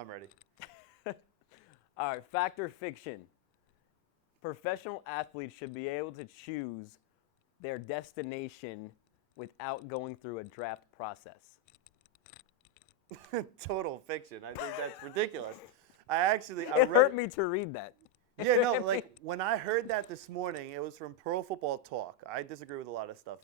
I'm ready. All right, fact or fiction? Professional athletes should be able to choose their destination without going through a draft process. Total fiction. I think that's ridiculous. It hurt me to read that. Yeah, no, like when I heard that this morning, it was from Pro Football Talk. I disagree with a lot of stuff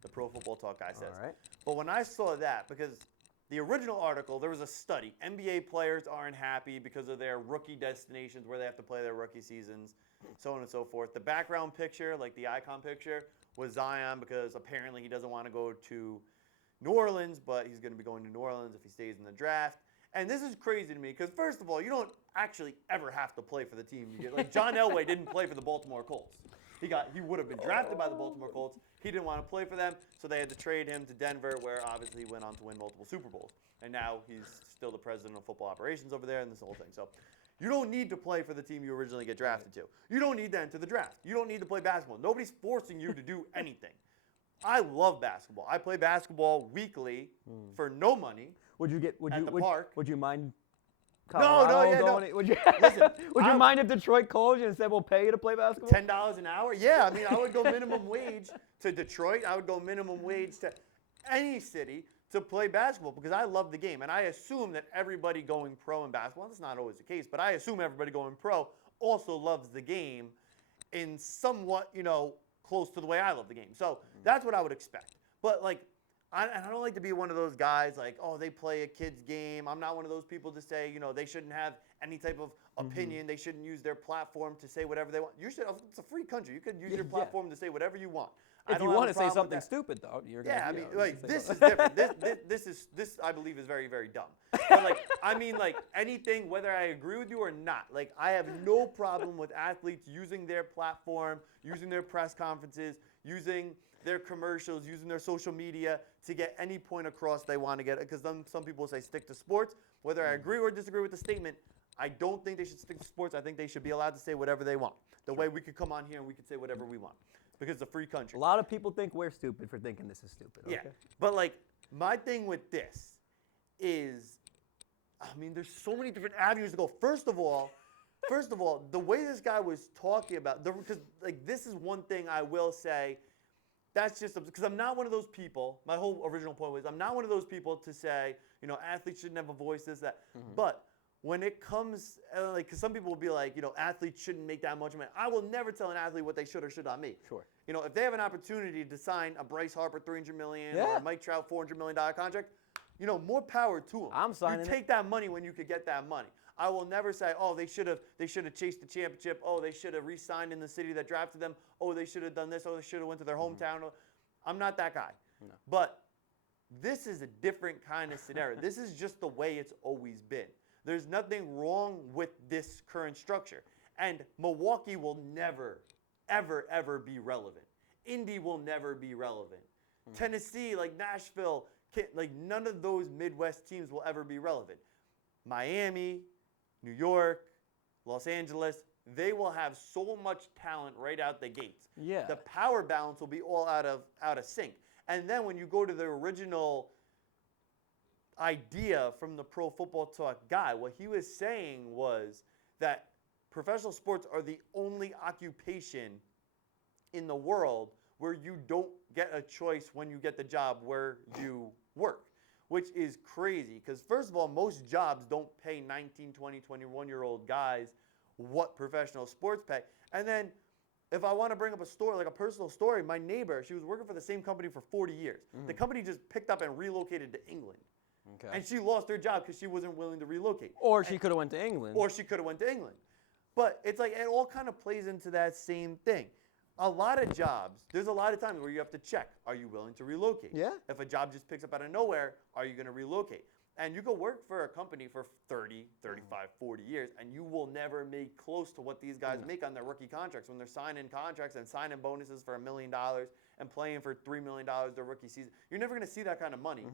the Pro Football Talk guy says. All right. But when I saw that, because the original article, there was a study. NBA players aren't happy because of their rookie destinations where they have to play their rookie seasons, so on and so forth. The background picture, like the icon picture, was Zion because apparently he doesn't want to go to New Orleans, but he's going to be going to New Orleans if he stays in the draft. And this is crazy to me because, first of all, you don't actually ever have to play for the team you get. Like, John Elway didn't play for the Baltimore Colts. He would have been drafted by the Baltimore Colts. He didn't want to play for them, so they had to trade him to Denver, where obviously he went on to win multiple Super Bowls. And now he's still the president of football operations over there and this whole thing. So you don't need to play for the team you originally get drafted to. You don't need to enter the draft. You don't need to play basketball. Nobody's forcing you to do anything. I love basketball. I play basketball weekly for no money. Would you mind? Would you mind if Detroit called you and said we'll pay you to play basketball? $10 an hour? Yeah, I mean, I would go minimum wage to Detroit. I would go minimum wage to any city to play basketball because I love the game. And I assume that everybody going pro in basketball, that's not always the case, but I assume everybody going pro also loves the game in somewhat, close to the way I love the game. So that's what I would expect. But like, I don't like to be one of those guys like, oh, they play a kid's game. I'm not one of those people to say, they shouldn't have any type of opinion. They shouldn't use their platform to say whatever they want. It's a free country. You can use your platform to say whatever you want. If you want to say something stupid, though, you're going to. Yeah, I mean, like, this is different. This I believe is very, very dumb. But like, I mean, like anything, whether I agree with you or not, like I have no problem with athletes using their platform, using their press conferences, using their commercials, using their social media to get any point across they want to get. Because some people say stick to sports. Whether I agree or disagree with the statement, I don't think they should stick to sports. I think they should be allowed to say whatever they want. The way we could come on here and we could say whatever we want. Because it's a free country. A lot of people think we're stupid for thinking this is stupid. Okay? Yeah, but like my thing with this is, I mean, there's so many different avenues to go. First of all, the way this guy was talking about, because like this is one thing I will say. That's just because I'm not one of those people. My whole original point was I'm not one of those people to say, athletes shouldn't have a voice, this, that. But when it comes, because some people will be like, athletes shouldn't make that much money. I will never tell an athlete what they should or should not make. Sure. If they have an opportunity to sign a Bryce Harper $300 million or a Mike Trout $400 million contract, more power to them. I'm signing. You take that money when you could get that money. I will never say, oh, they should have chased the championship. Oh, they should have re-signed in the city that drafted them. Oh, they should have done this. Oh, they should have went to their hometown. I'm not that guy. No. But this is a different kind of scenario. This is just the way it's always been. There's nothing wrong with this current structure. And Milwaukee will never, ever, ever be relevant. Indy will never be relevant. Tennessee, like Nashville, like none of those Midwest teams will ever be relevant. Miami, New York, Los Angeles, they will have so much talent right out the gates. Yeah. The power balance will be all out of sync. And then when you go to the original idea from the Pro Football Talk guy, what he was saying was that professional sports are the only occupation in the world where you don't get a choice when you get the job where you work, which is crazy because first of all, most jobs don't pay 19, 20, 21-year-old guys what professional sports pay. And then if I want to bring up a story, like a personal story, my neighbor, she was working for the same company for 40 years. The company just picked up and relocated to England. Okay. And she lost her job because she wasn't willing to relocate. Or she could have went to England. But it's like it all kind of plays into that same thing. A lot of jobs, there's a lot of times where you have to check, are you willing to relocate? Yeah. If a job just picks up out of nowhere, are you going to relocate? And you can work for a company for 30, 35, 40 years, and you will never make close to what these guys make on their rookie contracts when they're signing contracts and signing bonuses for $1 million and playing for $3 million their rookie season. You're never going to see that kind of money,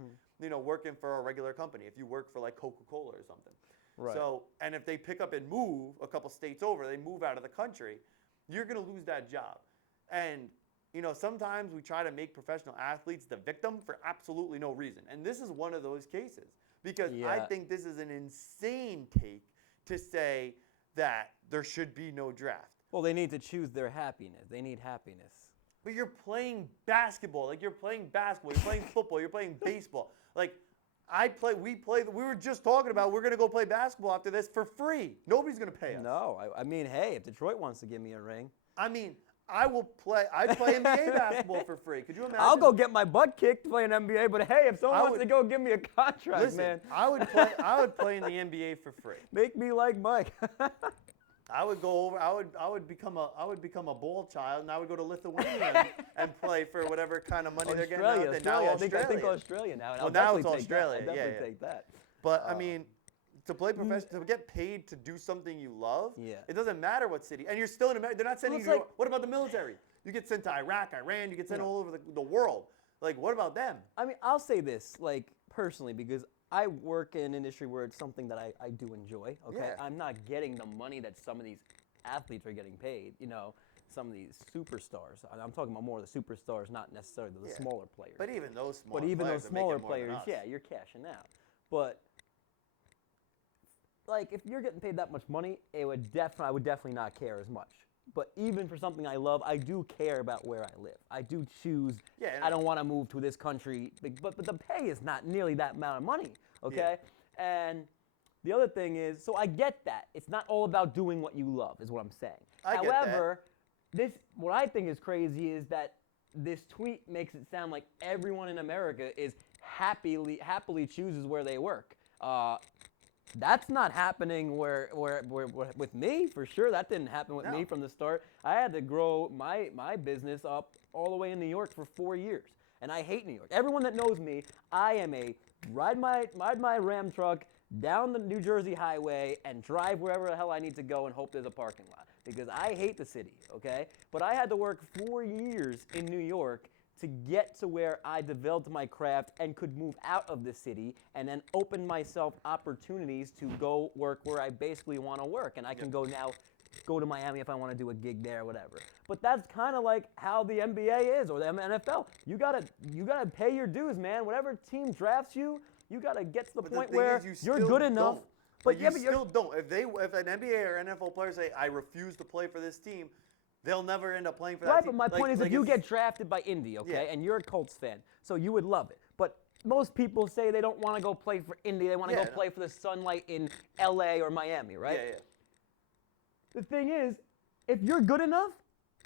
working for a regular company if you work for like Coca-Cola or something. Right. So, and if they pick up and move a couple states over, they move out of the country, you're going to lose that job. And sometimes we try to make professional athletes the victim for absolutely no reason. And this is one of those cases. because I Yeah. think this is an insane take to say that there should be no draft. Well, they need to choose their happiness. They need happiness. But you're playing basketball. Like, you're playing basketball. You're playing football. You're playing baseball. Like, we were just talking about we're going to go play basketball after this for free. Nobody's going to pay us. No, I mean, hey, if Detroit wants to give me a ring, I mean, I'd play NBA basketball for free. Could you imagine? I'll go get my butt kicked playing NBA. But hey, if someone wants to go give me a contract, Listen, man, I would play in the NBA for free. make me like Mike. I would go over. I would become a ball child, and I would go to Lithuania and play for whatever kind of money they're getting out there. Now Australia. I think Australia now. Well, now it's Australia. I'll definitely take that. But I mean, to play professional, to get paid to do something you love, Yeah. it doesn't matter what city, and you're still in America. They're not sending Well, you. it's like- What about the military? You get sent to Iraq, Iran. You get sent all over the world. Like, what about them? I mean, I'll say this, like, personally, because I work in an industry where it's something that I do enjoy, okay? Yeah. I'm not getting the money that some of these athletes are getting paid, some of these superstars. I'm talking about more of the superstars, not necessarily the smaller players. But even those smaller But even players those are making smaller more than players, us. yeah, you're cashing out. But like, if you're getting paid that much money, I would definitely not care as much. But even for something I love, I do care about where I live. I do choose. Yeah, and I don't want to move to this country, but the pay is not nearly that amount of money. Okay, and the other thing is, so I get that it's not all about doing what you love, is what I'm saying. I get that. However, what I think is crazy is that this tweet makes it sound like everyone in America is happily chooses where they work. That's not happening where with me, for sure. That didn't happen with me from the start. I had to grow my business up all the way in New York for 4 years, and I hate New York. Everyone that knows me, I am a ride my Ram truck down the New Jersey highway and drive wherever the hell I need to go and hope there's a parking lot, because I hate the city, okay? But I had to work 4 years in New York to get to where I developed my craft and could move out of the city and then open myself opportunities to go work where I basically want to work. And I can go to Miami if I want to do a gig there or whatever. But that's kind of like how the NBA is, or the NFL. You gotta pay your dues, man. Whatever team drafts you, you gotta get to the point where you're good enough. But you still don't. If an NBA or NFL player say, I refuse to play for this team, they'll never end up playing for that right, team. but my point is, if you get drafted by Indy, okay, and you're a Colts fan, so you would love it. But most people say they don't want to go play for Indy. They want to go play for the Sunlight in LA or Miami, right? Yeah. The thing is, if you're good enough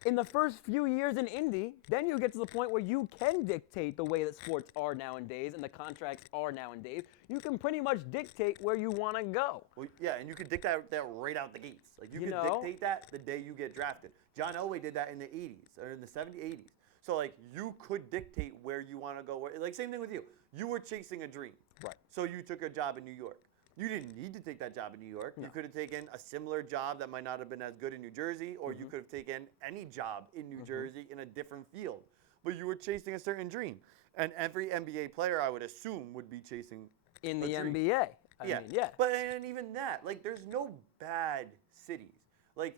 in the first few years in Indy, then you get to the point where you can dictate the way that sports are nowadays and the contracts are nowadays. You can pretty much dictate where you want to go. Well, yeah, and you could dictate that right out the gates. Like, you could dictate that the day you get drafted. John Elway did that in the 80s, or in the 70s, 80s. So, like, you could dictate where you want to go. Like, same thing with you. You were chasing a dream. Right. So you took a job in New York. You didn't need to take that job in New York. No. You could have taken a similar job that might not have been as good in New Jersey, or you could have taken any job in New Jersey in a different field. But you were chasing a certain dream. And every NBA player, I would assume, would be chasing in the dream. NBA. I mean, yeah. But and even that, like, there's no bad cities. Like,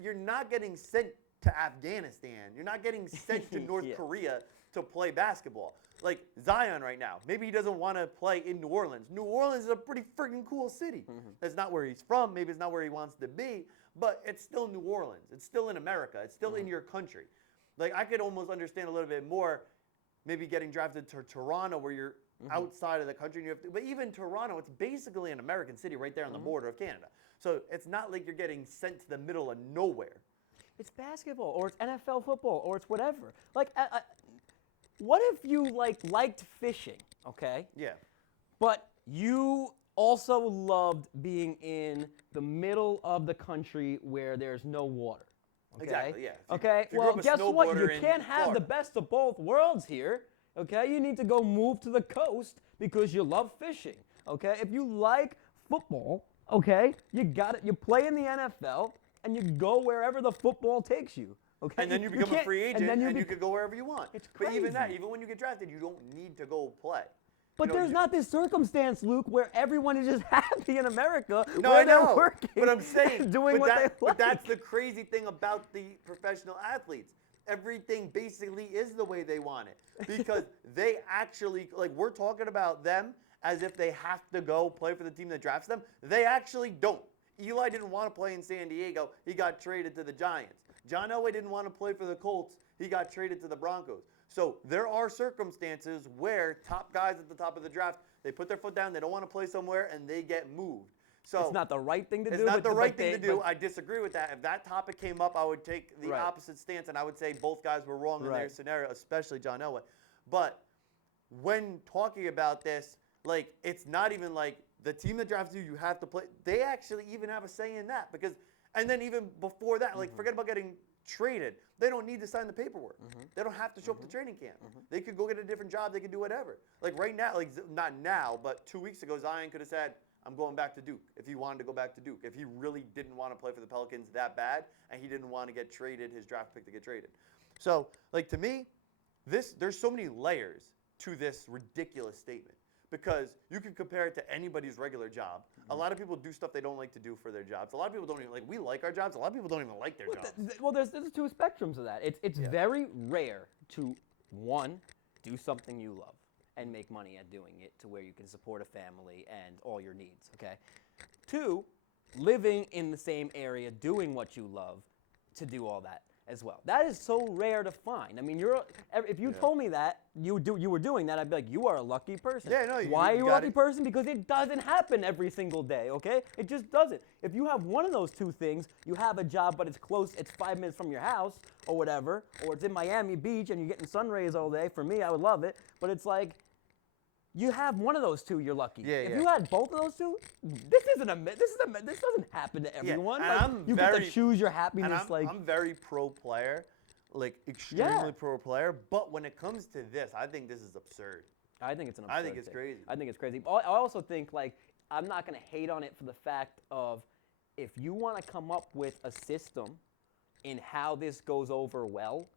you're not getting sent to Afghanistan. You're not getting sent to North Korea to play basketball. Like Zion right now, maybe he doesn't want to play in New Orleans. New Orleans is a pretty freaking cool city. That's not where he's from. Maybe it's not where he wants to be, but it's still New Orleans. It's still in America. It's still in your country. Like, I could almost understand a little bit more maybe getting drafted to Toronto, where you're outside of the country. And but even Toronto, it's basically an American city right there on the border of Canada. So it's not like you're getting sent to the middle of nowhere. It's basketball, or it's NFL football, or it's whatever. Like, what if you liked fishing, okay? Yeah. But you also loved being in the middle of the country where there's no water. Okay? Exactly, yeah. Okay, well, guess what? You can't have the best of both worlds here. Okay, you need to go move to the coast because you love fishing. Okay, if you like football, okay, you got it. You play in the NFL and you go wherever the football takes you. Okay, and then you become a free agent, and you could go wherever you want. It's crazy. But even that, even when you get drafted, you don't need to go play. But there's not this circumstance, Luke, where everyone is just happy in America No, where I know. they're working, But I'm saying, doing what they like. But that's the crazy thing about the professional athletes. Everything basically is the way they want it, because they actually, like, we're talking about them as if they have to go play for the team that drafts them. They actually don't. Eli didn't want to play in San Diego. He got traded to the Giants. John Elway didn't want to play for the Colts. He got traded to the Broncos. So there are circumstances where top guys at the top of the draft, they put their foot down, they don't want to play somewhere, and they get moved. So it's not the right thing to do. It's not the right thing to do. I disagree with that. If that topic came up, I would take the opposite stance, and I would say both guys were wrong in their scenario, especially John Elway. But when talking about this, like, it's not even like the team that drafts you have to play. They actually even have a say in that because, and then even before that, like, forget about getting traded. They don't need to sign the paperwork. They don't have to show up to training camp. They could go get a different job. They could do whatever. Like right now, like not now, but 2 weeks ago, Zion could have said, I'm going back to Duke if he wanted to go back to Duke. If he really didn't want to play for the Pelicans that bad and he didn't want to get traded, his draft pick to get traded. So, like, to me, there's so many layers to this ridiculous statement because you can compare it to anybody's regular job. A lot of people do stuff they don't like to do for their jobs. A lot of people don't even, like, we like our jobs. A lot of people don't even like their jobs. Well, there's two spectrums of that. It's very rare to, one, do something you love and make money at doing it to where you can support a family and all your needs, okay? Two, living in the same area, doing what you love to do all that as well. That is so rare to find. I mean, if you told me that you were doing that, I'd be like, you are a lucky person. Yeah, no, Why are you a lucky person? Because it doesn't happen every single day, okay? It just doesn't. If you have one of those two things, you have a job, but it's close, it's 5 minutes from your house or whatever, or it's in Miami Beach and you're getting sun rays all day. For me, I would love it, but it's like, you have one of those two, you're lucky. If you had both of those two, this doesn't happen to everyone. Yeah, and like, you get to choose your happiness. And I'm very pro player, like extremely pro player. But when it comes to this, I think this is absurd. I think it's an absurd I think it's thing. crazy. I think it's crazy. I also think, like, I'm not going to hate on it for the fact of if you want to come up with a system in how this goes over well,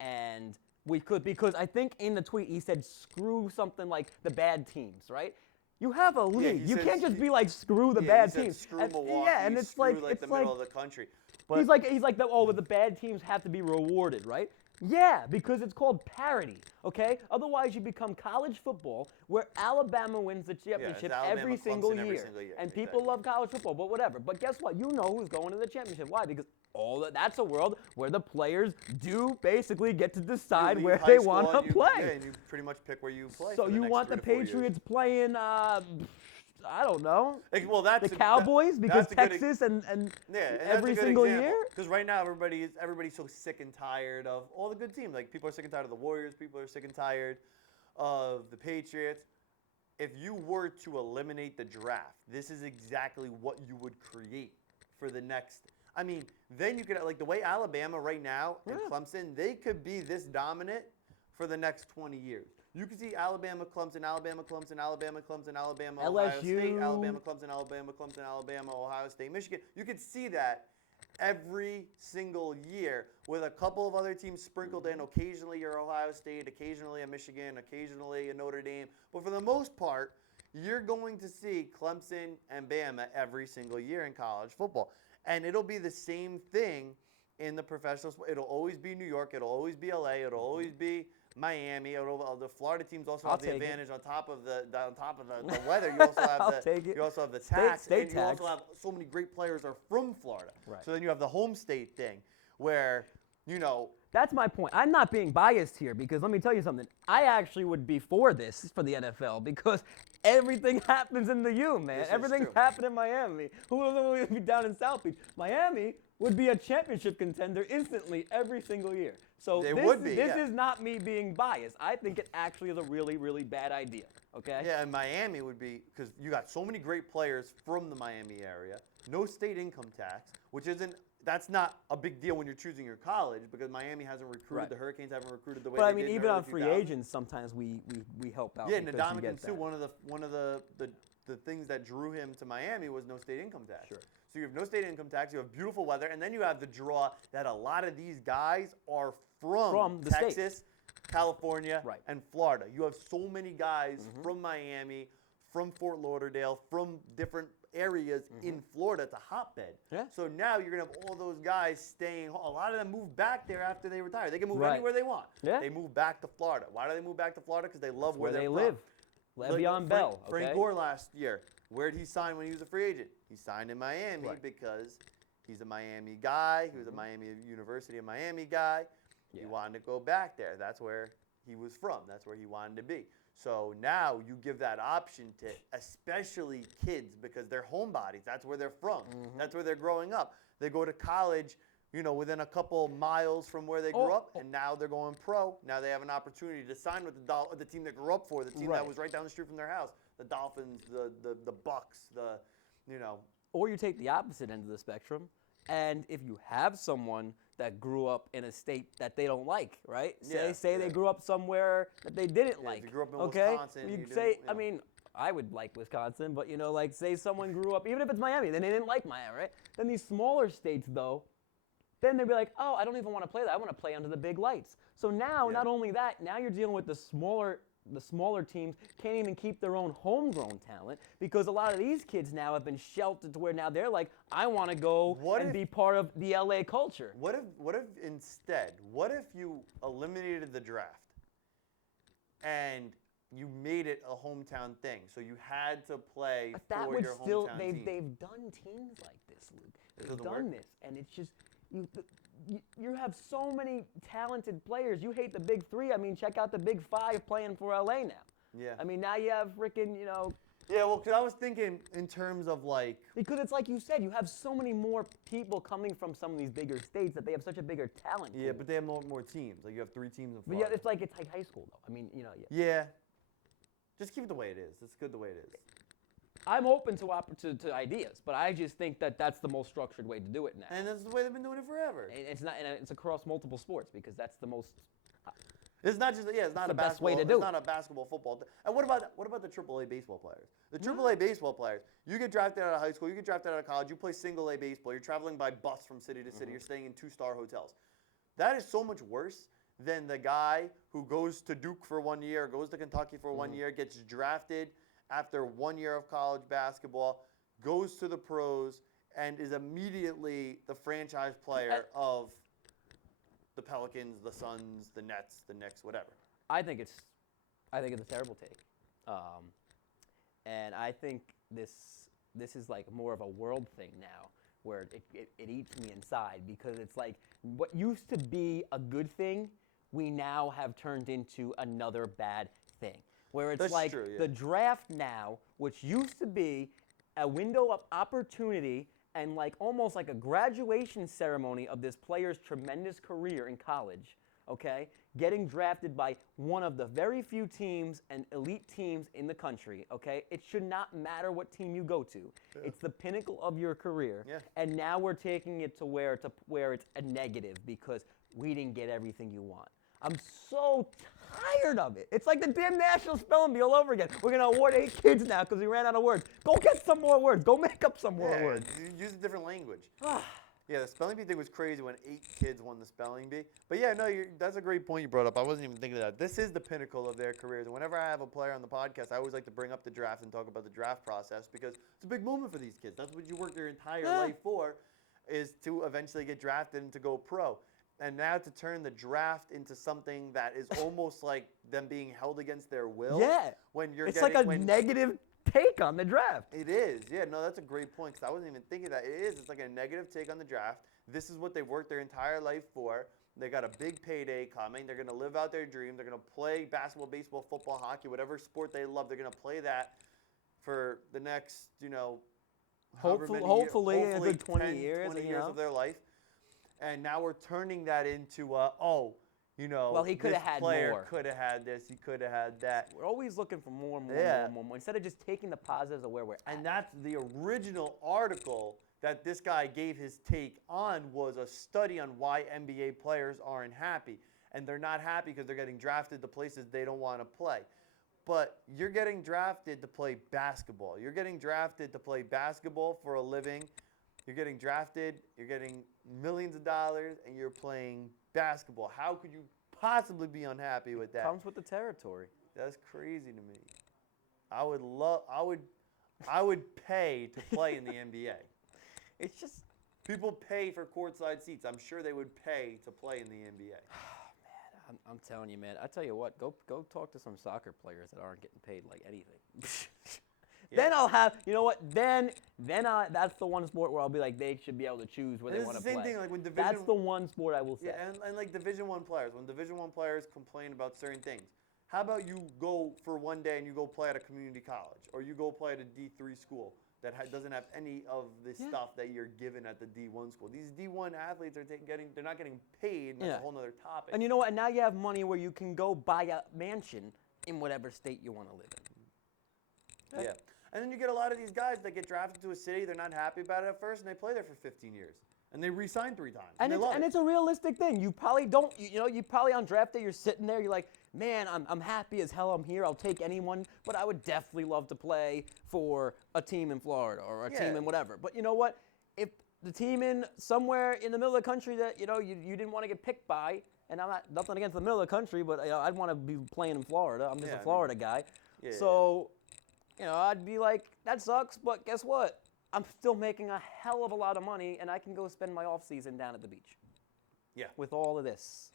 and we could, because I think in the tweet he said screw something like the bad teams, right? You have a league. You can't just be like screw the bad teams. Screw Milwaukee. Yeah, and it's like the middle of the country. But he's like the bad teams have to be rewarded, right? Yeah, because it's called parity, okay? Otherwise, you become college football where Alabama wins the championship every single year. And people love college football, but whatever. But guess what? You know who's going to the championship. Why? Because that's a world where the players do basically get to decide where they want to play. Yeah, and you pretty much pick where you play. So you want the Patriots playing, I don't know. Well, that's the Cowboys because Texas and every single year. Because right now everybody's so sick and tired of all the good teams. Like people are sick and tired of the Warriors. People are sick and tired of the Patriots. If you were to eliminate the draft, this is exactly what you would create for the next. I mean, then you could, like the way Alabama right now and Clemson, they could be this dominant for the next 20 years. You can see Alabama, Clemson, Alabama, Clemson, Alabama, Clemson, Alabama, Ohio State, Alabama, Clemson, Alabama, Clemson, Alabama, Ohio State, Michigan. You could see that every single year with a couple of other teams sprinkled in. Occasionally your Ohio State, occasionally a Michigan, occasionally a Notre Dame. But for the most part, you're going to see Clemson and Bama every single year in college football. And it'll be the same thing in the professional sport. It'll always be New York. It'll always be LA. It'll always be Miami. The Florida teams also have the advantage on top of the weather. You also have you also have the tax, and you also have so many great players are from Florida. Right. So then you have the home state thing, where That's my point. I'm not being biased here because let me tell you something. I actually would be for this for the NFL because everything happens in the U, man. Everything's happened in Miami. Who would be down in South Beach? Miami would be a championship contender instantly every single year. So this is not me being biased. I think it actually is a really, really bad idea. Okay? Yeah, and Miami would be, because you got so many great players from the Miami area, no state income tax, that's not a big deal when you're choosing your college because Miami hasn't recruited, the Hurricanes haven't recruited the way they did. But I mean, even on free agents, sometimes we help out. Yeah, Ndamukong Suh, one of the things that drew him to Miami was no state income tax. Sure. So you have no state income tax, you have beautiful weather, and then you have the draw that a lot of these guys are from Texas, California, and Florida. You have so many guys from Miami, from Fort Lauderdale, from different areas in Florida. It's a hotbed. Yeah. So now you're going to have all those guys staying home. A lot of them move back there after they retire. They can move anywhere they want. Yeah. They move back to Florida. Why do they move back to Florida? Because they love where they they're live. from. Le'Veon Bell. Okay? Frank Gore last year. Where'd he sign when he was a free agent? He signed in Miami Right. because he's a Miami guy. He was a University of Miami guy. Yeah. He wanted to go back there. That's where he was from. That's where he wanted to be. So now you give that option to especially kids because they're homebodies. That's where they're from. That's where they're growing up. They go to college, within a couple miles from where they grew up, and now they're going pro. Now they have an opportunity to sign with the team they grew up for, the team that was right down the street from their house. The Dolphins, the Bucks, Or you take the opposite end of the spectrum, and if you have someone that grew up in a state that they don't like, right? Say they grew up somewhere that they didn't like. If you grew up in okay? Wisconsin, You say, I mean, I would like Wisconsin, but like say someone grew up, even if it's Miami, then they didn't like Miami, right? Then these smaller states, though, then they'd be like, oh, I don't even want to play that. I want to play under the big lights. So now, not only that, now you're dealing with the smaller teams can't even keep their own homegrown talent because a lot of these kids now have been sheltered to where now they're like, I want to go be part of the LA culture. What if instead, what if you eliminated the draft and you made it a hometown thing? So you had to play for your hometown team. They've done teams like this, Luke. They've done work? this, and it's just you have so many talented players. You hate the big three. I mean, check out the big five playing for LA now. Yeah. I mean, now you have freaking, Yeah, well, because I was thinking in terms of like. Because it's like you said, you have so many more people coming from some of these bigger states that they have such a bigger talent. Yeah, but they have more teams. Like you have 3 teams in But Florida. yeah, it's like high school though. I mean, Yeah. Just keep it the way it is. It's good the way it is. I'm open to ideas, but I just think that that's the most structured way to do it now. And that's the way they've been doing it forever. And it's across multiple sports because that's the most. It's not just it's not the a best basketball. way to do it's it. not a basketball football. And what about the AAA baseball players? The AAA baseball players, you get drafted out of high school, you get drafted out of college, you play single A baseball, you're traveling by bus from city to city, you're staying in 2-star hotels. That is so much worse than the guy who goes to Duke for 1 year, goes to Kentucky for 1 year, gets drafted after 1 year of college basketball, goes to the pros, and is immediately the franchise player of the Pelicans, the Suns, the Nets, the Knicks, whatever. I think it's a terrible take, and I think this is like more of a world thing now, where it eats me inside because it's like what used to be a good thing, we now have turned into another bad thing. Where it's That's true, yeah. the draft now, which used to be a window of opportunity and like almost like a graduation ceremony of this player's tremendous career in college, okay? Getting drafted by one of the very few teams and elite teams in the country, okay? It should not matter what team you go to. Yeah. It's the pinnacle of your career. Yeah. And now we're taking it to where it's a negative because we didn't get everything you want. I'm so tired of it. It's like the damn National Spelling Bee all over again. We're going to award 8 kids now because we ran out of words. Go get some more words. Go make up some more words. Use a different language. Yeah, the spelling bee thing was crazy when 8 kids won the spelling bee. But yeah, no, that's a great point you brought up. I wasn't even thinking of that. This is the pinnacle of their careers. And whenever I have a player on the podcast, I always like to bring up the draft and talk about the draft process because it's a big moment for these kids. That's what you work their entire life for, is to eventually get drafted and to go pro. And now to turn the draft into something that is almost like them being held against their will. Yeah. When you're it's like a negative take on the draft. It is. Yeah, no, that's a great point because I wasn't even thinking that. It is. It's like a negative take on the draft. This is what they've worked their entire life for. They got a big payday coming. They're going to live out their dream. They're going to play basketball, baseball, football, hockey, whatever sport they love. They're going to play that for the next, hopefully a good 20 years of their life. And now we're turning that into, well, he could have had player more. Could have had this. He could have had that. We're always looking for more and more, more. Instead of just taking the positives of where we're at. And that's the original article that this guy gave his take on, was a study on why NBA players aren't happy. And they're not happy because they're getting drafted to places they don't want to play. But you're getting drafted to play basketball. You're getting drafted to play basketball for a living. You're getting drafted, you're getting millions of dollars, and you're playing basketball. How could you possibly be unhappy with that? Comes with the territory. That's crazy to me. I would pay to play in the NBA. It's just people pay for courtside seats. I'm sure they would pay to play in the NBA. I'm telling you, man. I tell you what, go talk to some soccer players that aren't getting paid like anything. Then I'll have, you know what? Then that's the one sport where I'll be like, they should be able to choose where they want to play. It's the same thing like when That's the one sport I will say. Yeah, and like Division I players, when Division I players complain about certain things, how about you go for one day and you go play at a community college, or you go play at a D3 school that doesn't have any of the stuff that you're given at the D1 school. These D1 athletes are they're not getting paid, and that's a whole other topic. And you know what? And now you have money where you can go buy a mansion in whatever state you want to live in. Yeah. And then you get a lot of these guys that get drafted to a city, they're not happy about it at first, and they play there for 15 years. And they re-sign 3 times. And it's a realistic thing. You probably don't, you probably on draft day, you're sitting there, you're like, man, I'm happy as hell I'm here. I'll take anyone, but I would definitely love to play for a team in Florida or a team in whatever. But you know what? If the team in somewhere in the middle of the country that, you didn't want to get picked by, and I'm not, nothing against the middle of the country, but I'd want to be playing in Florida. I'm just a Florida guy. I'd be like, that sucks, but guess what? I'm still making a hell of a lot of money, and I can go spend my off season down at the beach. Yeah. With all of this.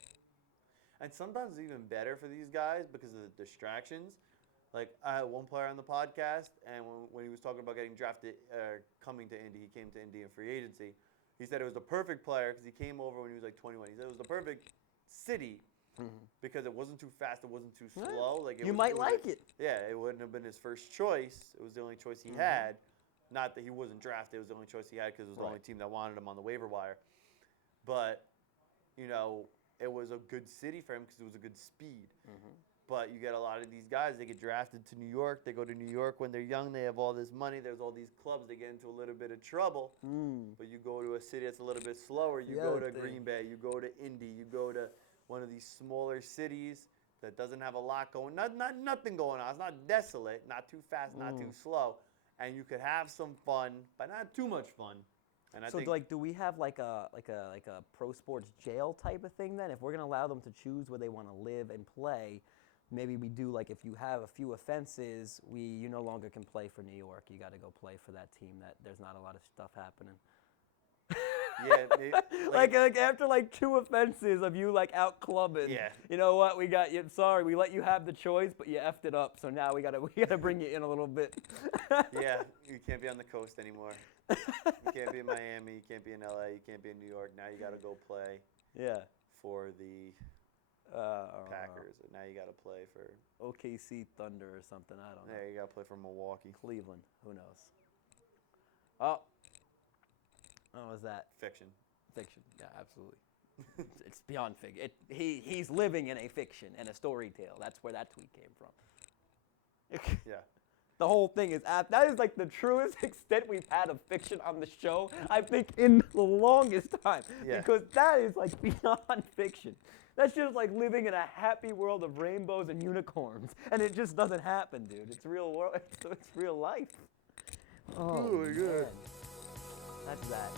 And sometimes it's even better for these guys because of the distractions. Like, I had one player on the podcast, and when he was talking about getting drafted, coming to Indy, he came to Indy in free agency. He said it was the perfect player because he came over when he was like 21. He said it was the perfect city because it wasn't too fast, it wasn't too slow. Like you might like it. Yeah, it wouldn't have been his first choice. It was the only choice he had. Not that he wasn't drafted. It was the only choice he had because it was the only team that wanted him on the waiver wire. But, it was a good city for him because it was a good speed. But you get a lot of these guys, they get drafted to New York. They go to New York when they're young. They have all this money. There's all these clubs. They get into a little bit of trouble. But you go to a city that's a little bit slower. You go to Green Bay. You go to Indy. You go to one of these smaller cities that doesn't have a lot going. Nothing going on. It's not desolate. Not too fast. Not too slow. And you could have some fun, but not too much fun. And I think, do we have like a pro sports jail type of thing then? If we're gonna allow them to choose where they want to live and play, maybe we do like if you have a few offenses, you no longer can play for New York. You got to go play for that team that there's not a lot of stuff happening. Like after like 2 offenses of you like out clubbing. Yeah. You know what? We got you. Sorry, we let you have the choice, but you effed it up. So now we gotta bring you in a little bit. Yeah, you can't be on the coast anymore. You can't be in Miami. You can't be in LA. You can't be in New York. Now you gotta go play. Yeah. For the Packers. And now you gotta play for OKC Thunder or something. I don't know. Yeah, you gotta play for Milwaukee. Cleveland. Who knows? Oh. What was that? Fiction. Fiction. Yeah, absolutely. It's beyond fiction. He's living in a fiction and a story tale. That's where that tweet came from. Yeah. The whole thing is that is like the truest extent we've had of fiction on the show, I think, in the longest time. Yeah. Because that is like beyond fiction. That's just like living in a happy world of rainbows and unicorns, and it just doesn't happen, dude. It's real world. It's real life. Oh my God. That's that.